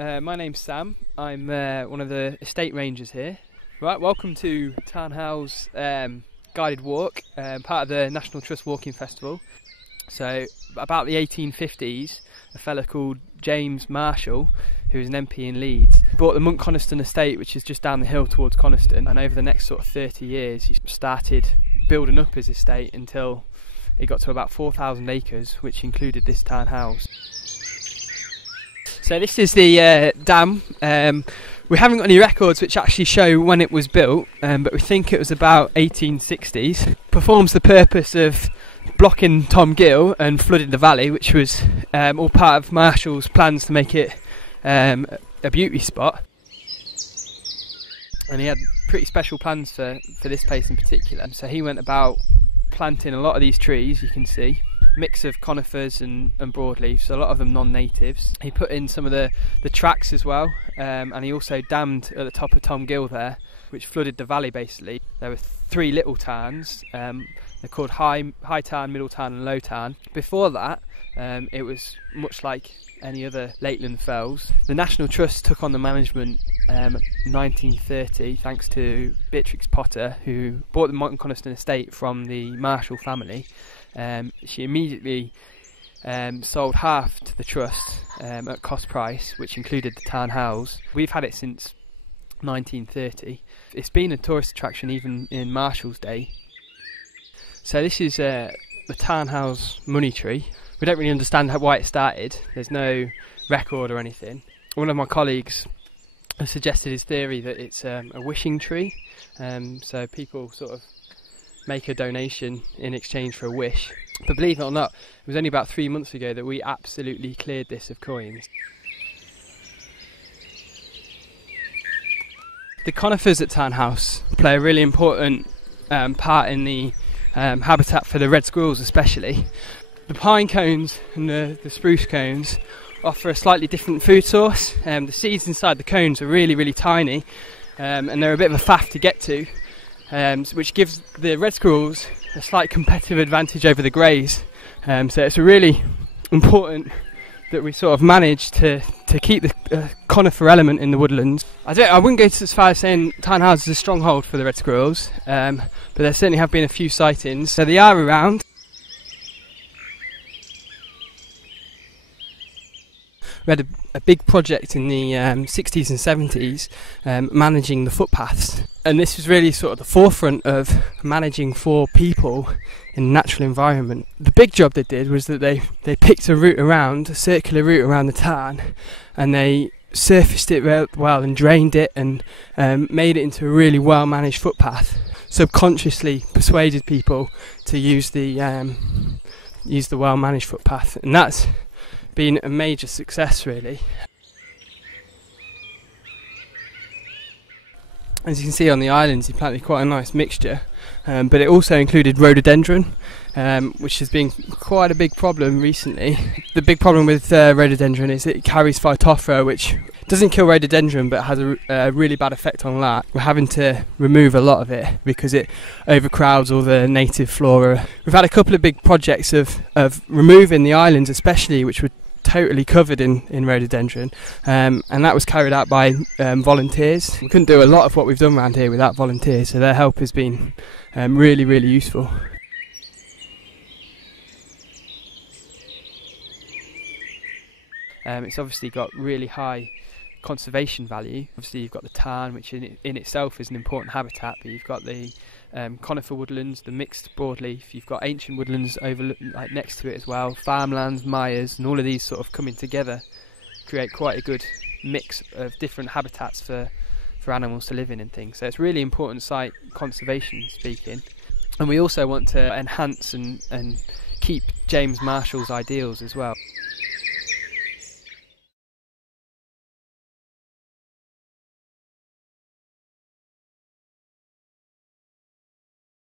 My name's Sam. I'm one of the estate rangers here. Right, welcome to Tarn Hows guided walk, part of the National Trust Walking Festival. So, about the 1850s, a fella called James Marshall, who was an MP in Leeds, bought the Coniston estate, which is just down the hill towards Coniston, and over the next sort of 30 years he started building up his estate until it got to about 4,000 acres, which included this Tarn Hows. So this is the dam. We haven't got any records which actually show when it was built, but we think it was about 1860s. Performs the purpose of blocking Tom Gill and flooding the valley, which was all part of Marshall's plans to make it a beauty spot. And he had pretty special plans for this place in particular. So he went about planting a lot of these trees, you can see. Mix of conifers and broadleaf, so a lot of them non-natives. He put in some of the tracks as well, and he also dammed at the top of Tom Gill there, which flooded the valley basically. There were three little tarns. They're called High Tarn, Middle Tarn and Low Tarn. Before that, it was much like any other Lakeland fells. The National Trust took on the management in 1930 thanks to Beatrix Potter, who bought the Mon-Coniston estate from the Marshall family. She immediately sold half to the trust at cost price, which included the Tarn Hows. We've had it since 1930. It's been a tourist attraction even in Marshall's day. So this is the Tarn Hows money tree. We don't really understand why it started. There's no record or anything. One of my colleagues has suggested his theory that it's a wishing tree. So people sort of make a donation in exchange for a wish. But believe it or not, it was only about 3 months ago that we absolutely cleared this of coins. The conifers at Tarn Hows play a really important part in the habitat for the red squirrels especially. The pine cones and the spruce cones offer a slightly different food source. The seeds inside the cones are really, really tiny, and they're a bit of a faff to get to. Which gives the red squirrels a slight competitive advantage over the greys. So it's really important that we sort of manage to keep the conifer element in the woodlands. I wouldn't go as far as saying Tarn Hows is a stronghold for the red squirrels, but there certainly have been a few sightings, so they are around. We had a big project in the 60s and 70s managing the footpaths, and this was really sort of the forefront of managing for people in a natural environment. The big job they did was that they picked a circular route around the tarn, and they surfaced it well and drained it and made it into a really well managed footpath. Subconsciously persuaded people to use the well managed footpath, and that's been a major success really. As you can see on the islands, he planted quite a nice mixture, but it also included rhododendron, which has been quite a big problem recently. The big problem with rhododendron is it carries phytophthora, which doesn't kill rhododendron but has a really bad effect on larch. We're having to remove a lot of it because it overcrowds all the native flora. We've had a couple of big projects of removing the islands especially, which were totally covered in rhododendron, and that was carried out by volunteers. We couldn't do a lot of what we've done around here without volunteers, so their help has been really, really useful. It's obviously got really high conservation value. Obviously you've got the tarn, which in itself is an important habitat, but you've got the conifer woodlands, the mixed broadleaf, you've got ancient woodlands next to it as well, farmlands, mires, and all of these sort of coming together create quite a good mix of different habitats for animals to live in and things. So it's really important site conservation speaking. And we also want to enhance and keep James Marshall's ideals as well.